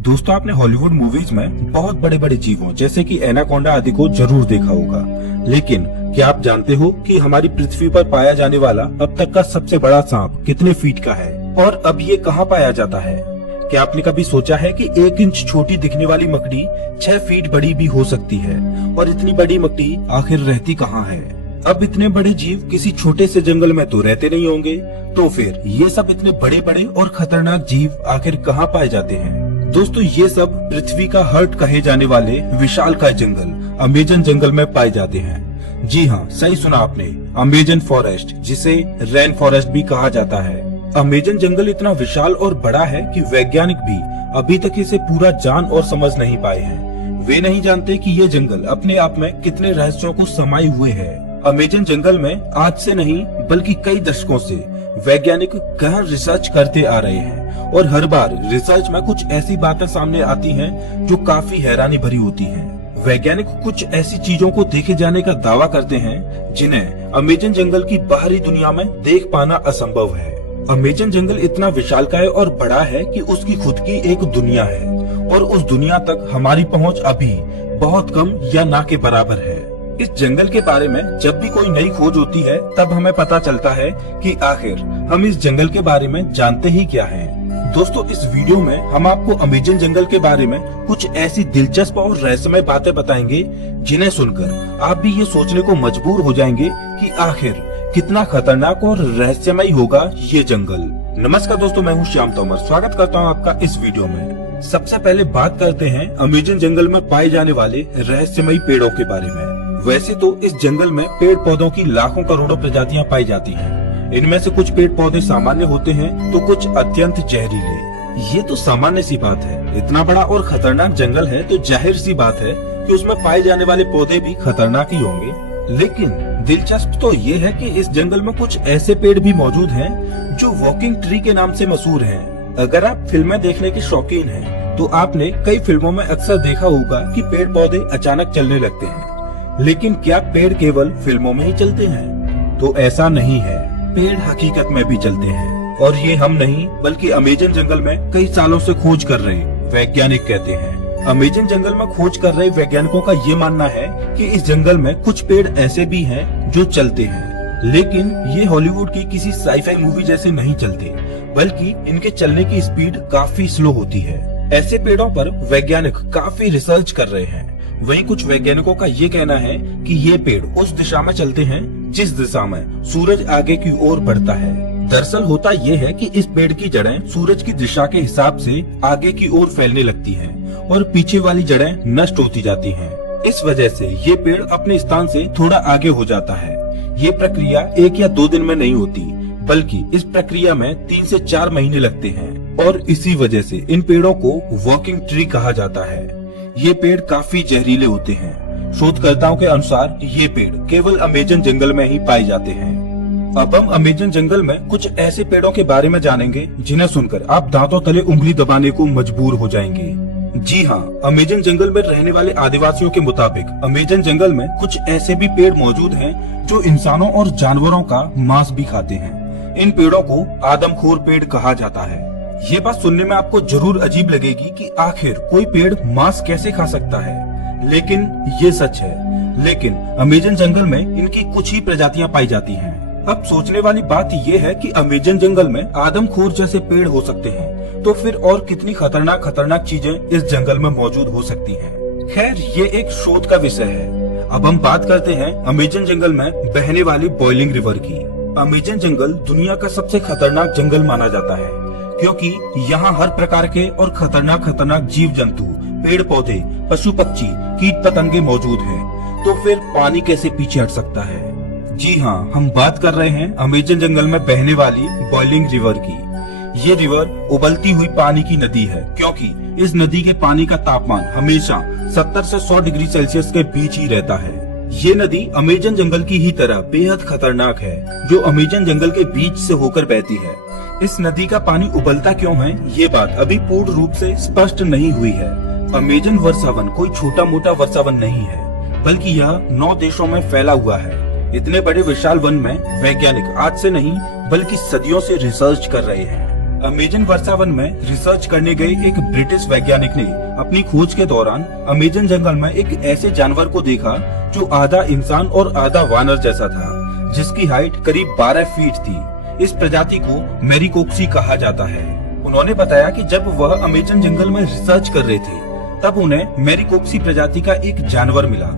दोस्तों, आपने Hollywood movies में बहुत बड़े बड़े जीवों जैसे कि एनाकोंडा आदि को जरूर देखा होगा, लेकिन क्या आप जानते हो कि हमारी पृथ्वी पर पाया जाने वाला अब तक का सबसे बड़ा सांप कितने फीट का है और अब ये कहाँ पाया जाता है? क्या आपने कभी सोचा है कि 1 इंच छोटी दिखने वाली मकड़ी 6 फीट बड़ी भी हो सकती है? और इतनी बड़ी मकड़ी आखिर रहती कहाँ है? अब इतने बड़े जीव किसी छोटे से जंगल में तो रहते नहीं होंगे, तो फिर ये सब इतने बड़े बड़े और खतरनाक जीव आखिर कहाँ पाए जाते हैं? दोस्तों, ये सब पृथ्वी का हार्ट कहे जाने वाले विशालकाय जंगल अमेजन जंगल में पाए जाते हैं। जी हाँ, सही सुना आपने, अमेजन फॉरेस्ट, जिसे रेन फॉरेस्ट भी कहा जाता है। अमेजन जंगल इतना विशाल और बड़ा है कि वैज्ञानिक भी अभी तक इसे पूरा जान और समझ नहीं पाए हैं। वे नहीं जानते कि ये जंगल अपने आप में कितने रहस्यों को समाये हुए है। अमेजन जंगल में आज से नहीं बल्कि कई दशकों से वैज्ञानिक गहन रिसर्च करते आ रहे हैं और हर बार रिसर्च में कुछ ऐसी बातें सामने आती हैं जो काफी हैरानी भरी होती हैं। वैज्ञानिक कुछ ऐसी चीजों को देखे जाने का दावा करते हैं जिन्हें अमेजन जंगल की बाहरी दुनिया में देख पाना असंभव है। अमेजन जंगल इतना विशालकाय और बड़ा है कि उसकी खुद की एक दुनिया है और उस दुनिया तक हमारी पहुंच अभी बहुत कम या ना के बराबर है। इस जंगल के बारे में जब भी कोई नई खोज होती है तब हमें पता चलता है कि आखिर हम इस जंगल के बारे में जानते ही क्या हैं। दोस्तों, इस वीडियो में हम आपको अमेजन जंगल के बारे में कुछ ऐसी दिलचस्प और रहस्यमय बातें बताएंगे जिन्हें सुनकर आप भी ये सोचने को मजबूर हो जाएंगे कि आखिर कितना खतरनाक और रहस्यमय होगा ये जंगल। नमस्कार दोस्तों, मैं हूँ श्याम तोमर। स्वागत करता हूँ आपका इस वीडियो में। सबसे पहले बात करते हैं अमेजन जंगल में पाए जाने वाले रहस्यमयी पेड़ों के बारे में। वैसे तो इस जंगल में पेड़ पौधों की लाखों करोड़ों प्रजातियां पाई जाती हैं। इनमें से कुछ पेड़ पौधे सामान्य होते हैं तो कुछ अत्यंत जहरीले। ये तो सामान्य सी बात है, इतना बड़ा और खतरनाक जंगल है तो जाहिर सी बात है कि उसमें पाए जाने वाले पौधे भी खतरनाक ही होंगे। लेकिन दिलचस्प तो ये है कि इस जंगल में कुछ ऐसे पेड़ भी मौजूद हैं जो वॉकिंग ट्री के नाम से मशहूर हैं। अगर आप फिल्में देखने के शौकीन हैं तो आपने कई फिल्मों में अक्सर देखा होगा कि पेड़ पौधे अचानक चलने लगते हैं। लेकिन क्या पेड़ केवल फिल्मों में ही चलते हैं? तो ऐसा नहीं है, पेड़ हकीकत में भी चलते हैं और ये हम नहीं बल्कि अमेजन जंगल में कई सालों से खोज कर रहे वैज्ञानिक कहते हैं। अमेजन जंगल में खोज कर रहे वैज्ञानिकों का ये मानना है कि इस जंगल में कुछ पेड़ ऐसे भी हैं जो चलते हैं, लेकिन ये हॉलीवुड की किसी साईफाई मूवी जैसे नहीं चलते, बल्कि इनके चलने की स्पीड काफी स्लो होती है। ऐसे पेड़ों पर वैज्ञानिक काफी रिसर्च कर रहे हैं। वहीं कुछ वैज्ञानिकों का ये कहना है कि ये पेड़ उस दिशा में चलते हैं जिस दिशा में सूरज आगे की ओर बढ़ता है। दरअसल होता ये है कि इस पेड़ की जड़ें सूरज की दिशा के हिसाब से आगे की ओर फैलने लगती हैं और पीछे वाली जड़ें नष्ट होती जाती हैं। इस वजह से ये पेड़ अपने स्थान से थोड़ा आगे हो जाता है। ये प्रक्रिया 1 या 2 दिन में नहीं होती, बल्कि इस प्रक्रिया में 3 से 4 महीने लगते हैं और इसी वजह से इन पेड़ों को वॉकिंग ट्री कहा जाता है। ये पेड़ काफी जहरीले होते हैं। शोधकर्ताओं के अनुसार ये पेड़ केवल अमेजन जंगल में ही पाए जाते हैं। अब हम अमेजन जंगल में कुछ ऐसे पेड़ों के बारे में जानेंगे जिन्हें सुनकर आप दांतों तले उंगली दबाने को मजबूर हो जाएंगे। जी हाँ, अमेजन जंगल में रहने वाले आदिवासियों के मुताबिक अमेजन जंगल में कुछ ऐसे भी पेड़ मौजूद हैं जो इंसानों और जानवरों का मांस भी खाते हैं। इन पेड़ों को आदमखोर पेड़ कहा जाता है। ये बात सुनने में आपको जरूर अजीब लगेगी कि आखिर कोई पेड़ मांस कैसे खा सकता है, लेकिन ये सच है। लेकिन अमेजन जंगल में इनकी कुछ ही प्रजातियां पाई जाती हैं। अब सोचने वाली बात ये है कि अमेजन जंगल में आदमखोर जैसे पेड़ हो सकते हैं, तो फिर और कितनी खतरनाक चीजें इस जंगल में मौजूद हो सकती हैं। खैर, ये एक शोध का विषय है। अब हम बात करते हैं अमेजन जंगल में बहने वाली बॉइलिंग रिवर की। अमेजन जंगल दुनिया का सबसे खतरनाक जंगल माना जाता है क्योंकि यहाँ हर प्रकार के और खतरनाक जीव जंतु, पेड़ पौधे, पशु पक्षी, कीट पतंगे मौजूद हैं। तो फिर पानी कैसे पीछे हट सकता है? जी हाँ, हम बात कर रहे हैं अमेजन जंगल में बहने वाली बॉइलिंग रिवर की। ये रिवर उबलती हुई पानी की नदी है क्योंकि इस नदी के पानी का तापमान हमेशा 70 से 100 डिग्री सेल्सियस के बीच ही रहता है। ये नदी अमेजन जंगल की ही तरह बेहद खतरनाक है, जो अमेजन जंगल के बीच से होकर बहती है। इस नदी का पानी उबलता क्यों है, ये बात अभी पूर्ण रूप से स्पष्ट नहीं हुई है। अमेजन वर्षावन कोई छोटा मोटा वर्षावन नहीं है, बल्कि यह 9 देशों में फैला हुआ है। इतने बड़े विशाल वन में वैज्ञानिक आज से नहीं बल्कि सदियों से रिसर्च कर रहे हैं। अमेजन वर्षावन में रिसर्च करने गए एक ब्रिटिश वैज्ञानिक ने अपनी खोज के दौरान अमेजन जंगल में एक ऐसे जानवर को देखा जो आधा इंसान और आधा वानर जैसा था, जिसकी हाइट करीब 12 फीट थी। इस प्रजाति को मैरिकोक्सी कहा जाता है। उन्होंने बताया कि जब वह अमेजन जंगल में रिसर्च कर रहे थे तब उन्हें मैरिकोक्सी प्रजाति का एक जानवर मिला।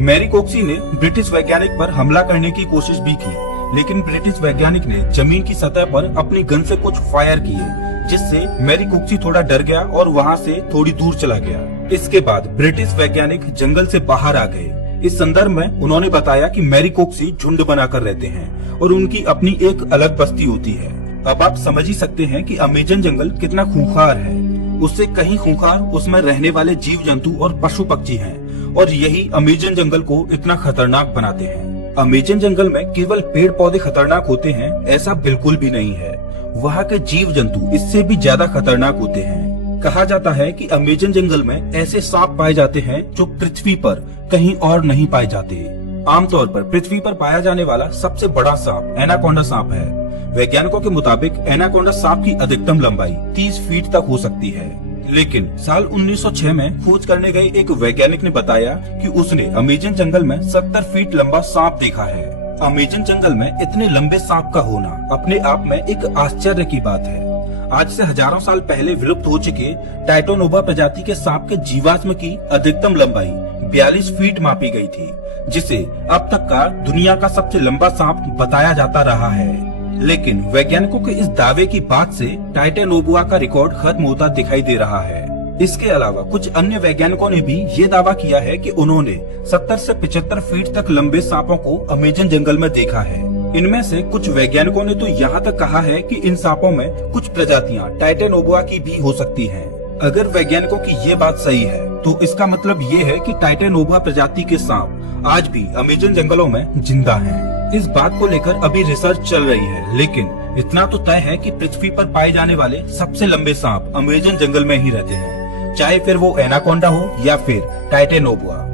मैरिकोक्सी ने ब्रिटिश वैज्ञानिक पर हमला करने की कोशिश भी की, लेकिन ब्रिटिश वैज्ञानिक ने जमीन की सतह पर अपनी गन से कुछ फायर किए, जिससे मैरिकोक्सी थोड़ा डर गया और वहां से थोड़ी दूर चला गया। इसके बाद ब्रिटिश वैज्ञानिक जंगल से बाहर आ गए। इस संदर्भ में उन्होंने बताया कि मैरिकोक्सी झुंड बनाकर रहते हैं और उनकी अपनी एक अलग बस्ती होती है। अब आप समझ ही सकते हैं कि अमेजन जंगल कितना खूंखार है। उससे कहीं खूंखार उसमें रहने वाले जीव जंतु और पशु पक्षी हैं, और यही अमेजन जंगल को इतना खतरनाक बनाते हैं। अमेजन जंगल में केवल पेड़ पौधे खतरनाक होते हैं ऐसा बिल्कुल भी नहीं है। वहाँ के जीव जंतु इससे भी ज्यादा खतरनाक होते हैं। कहा जाता है कि अमेजन जंगल में ऐसे सांप पाए जाते हैं जो पृथ्वी पर कहीं और नहीं पाए जाते। आमतौर पर पृथ्वी पर पाया जाने वाला सबसे बड़ा सांप एनाकोंडा सांप है। वैज्ञानिकों के मुताबिक एनाकोंडा सांप की अधिकतम लंबाई 30 फीट तक हो सकती है, लेकिन साल 1906 में खोज करने गए एक वैज्ञानिक ने बताया कि उसने अमेजन जंगल में 70 फीट लंबा सांप देखा है। अमेजन जंगल में इतने लंबे सांप का होना अपने आप में एक आश्चर्य की बात है। आज से हजारों साल पहले विलुप्त हो चुके टाइटोनोबा प्रजाति के सांप के जीवाश्म की अधिकतम लंबाई 42 फीट मापी गई थी, जिसे अब तक का दुनिया का सबसे लंबा सांप बताया जाता रहा है। लेकिन वैज्ञानिकों के इस दावे की बात से टाइटोनोबा का रिकॉर्ड खत्म होता दिखाई दे रहा है। इसके अलावा कुछ अन्य वैज्ञानिकों ने भी ये दावा किया है कि उन्होंने 70 से 75 फीट तक लंबे सांपों को अमेजन जंगल में देखा है। इनमें से कुछ वैज्ञानिकों ने तो यहाँ तक कहा है कि इन सांपों में कुछ प्रजातियाँ टाइटोनोबा की भी हो सकती हैं। अगर वैज्ञानिकों की ये बात सही है तो इसका मतलब ये है कि टाइटोनोबा प्रजाति के सांप आज भी अमेजन जंगलों में जिंदा हैं। इस बात को लेकर अभी रिसर्च चल रही है, लेकिन इतना तो तय है कि पृथ्वी पर पाए जाने वाले सबसे लंबे सांप अमेजन जंगल में ही रहते हैं, चाहे फिर वो एनाकोंडा हो या फिर टाइटोनोबा।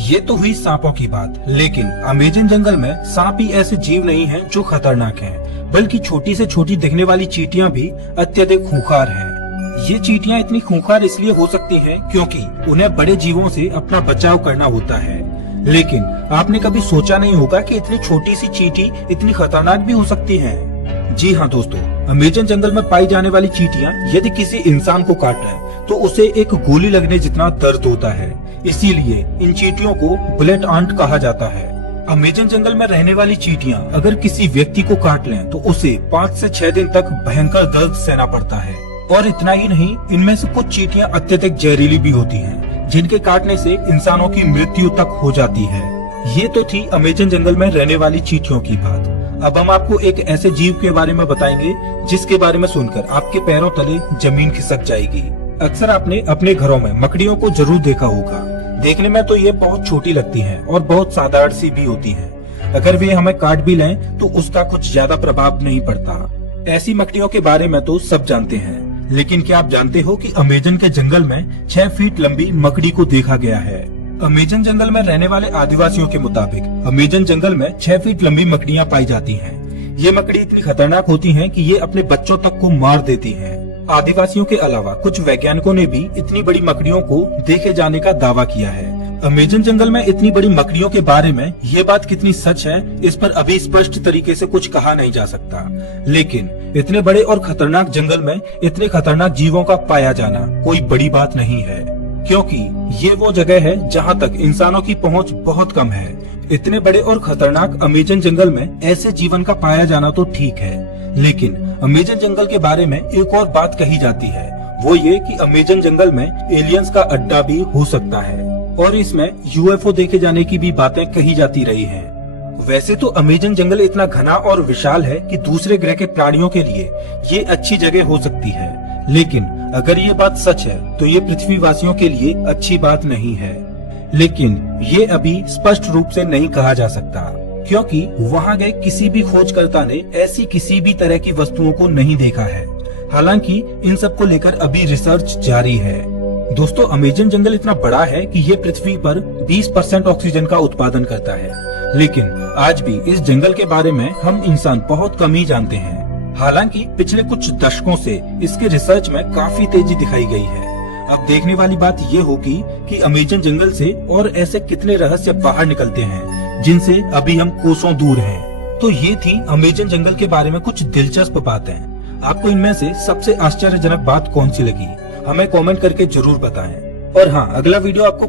ये तो हुई सांपों की बात, लेकिन अमेजन जंगल में सांप ही ऐसे जीव नहीं हैं जो खतरनाक हैं, बल्कि छोटी से छोटी दिखने वाली चींटियां भी अत्यधिक खूंखार हैं। ये चींटियां इतनी खूंखार इसलिए हो सकती हैं क्योंकि उन्हें बड़े जीवों से अपना बचाव करना होता है। लेकिन आपने कभी सोचा नहीं होगा कि इतनी छोटी सी चींटी इतनी खतरनाक भी हो सकती है। जी हाँ दोस्तों, अमेजन जंगल में पाई जाने वाली चींटियां यदि किसी इंसान को काट लें तो उसे एक गोली लगने जितना दर्द होता है। इसीलिए इन चींटियों को बुलेट आंट कहा जाता है। अमेजन जंगल में रहने वाली चींटियां अगर किसी व्यक्ति को काट लें तो उसे 5 से 6 दिन तक भयंकर दर्द सहना पड़ता है। और इतना ही नहीं, इनमें से कुछ चींटियां अत्यधिक जहरीली भी होती हैं, जिनके काटने से इंसानों की मृत्यु तक हो जाती है। ये तो थी अमेजन जंगल में रहने वाली चींटियों की बात। अब हम आपको एक ऐसे जीव के बारे में बताएंगे जिसके बारे में सुनकर आपके पैरों तले जमीन खिसक जाएगी। अक्सर आपने अपने घरों में मकड़ियों को जरूर देखा होगा। देखने में तो ये बहुत छोटी लगती हैं और बहुत साधारण सी भी होती हैं। अगर वे हमें काट भी लें तो उसका कुछ ज्यादा प्रभाव नहीं पड़ता। ऐसी मकड़ियों के बारे में तो सब जानते हैं, लेकिन क्या आप जानते हो कि अमेजन के जंगल में 6 फीट लंबी मकड़ी को देखा गया है। अमेजन जंगल में रहने वाले आदिवासियों के मुताबिक अमेजन जंगल में 6 फीट लंबी मकड़ियां पाई जाती हैं। ये मकड़ी इतनी खतरनाक होती हैं कि ये अपने बच्चों तक को मार देती हैं। आदिवासियों के अलावा कुछ वैज्ञानिकों ने भी इतनी बड़ी मकड़ियों को देखे जाने का दावा किया है। अमेजन जंगल में इतनी बड़ी मकड़ियों के बारे में ये बात कितनी सच है, इस पर अभी स्पष्ट तरीके से कुछ कहा नहीं जा सकता। लेकिन इतने बड़े और खतरनाक जंगल में इतने खतरनाक जीवों का पाया जाना कोई बड़ी बात नहीं है, क्योंकि ये वो जगह है जहाँ तक इंसानों की पहुँच बहुत कम है। इतने बड़े और खतरनाक अमेजन जंगल में ऐसे जीवन का पाया जाना तो ठीक है, लेकिन अमेजन जंगल के बारे में एक और बात कही जाती है, वो ये कि अमेजन जंगल में एलियंस का अड्डा भी हो सकता है और इसमें यूएफओ देखे जाने की भी बातें कही जाती रही हैं। वैसे तो अमेजन जंगल इतना घना और विशाल है कि दूसरे ग्रह के प्राणियों के लिए ये अच्छी जगह हो सकती है, लेकिन अगर ये बात सच है तो ये पृथ्वीवासियों के लिए अच्छी बात नहीं है। लेकिन ये अभी स्पष्ट रूप से नहीं कहा जा सकता, क्योंकि वहाँ गए किसी भी खोजकर्ता ने ऐसी किसी भी तरह की वस्तुओं को नहीं देखा है। हालांकि इन सब को लेकर अभी रिसर्च जारी है। दोस्तों, अमेजन जंगल इतना बड़ा है कि ये पृथ्वी पर 20% ऑक्सीजन का उत्पादन करता है, लेकिन आज भी इस जंगल के बारे में हम इंसान बहुत कम ही जानते हैं। हालांकि पिछले कुछ दशकों से इसके रिसर्च में काफी तेजी दिखाई गई है। अब देखने वाली बात ये होगी कि अमेज़न जंगल से और ऐसे कितने रहस्य बाहर निकलते हैं जिनसे अभी हम कोसों दूर हैं। तो ये थी अमेज़न जंगल के बारे में कुछ दिलचस्प बातें। आपको इनमें से सबसे आश्चर्यजनक बात कौन सी लगी, हमें कमेंट करके जरूर बताएं। और हाँ, अगला वीडियो आपको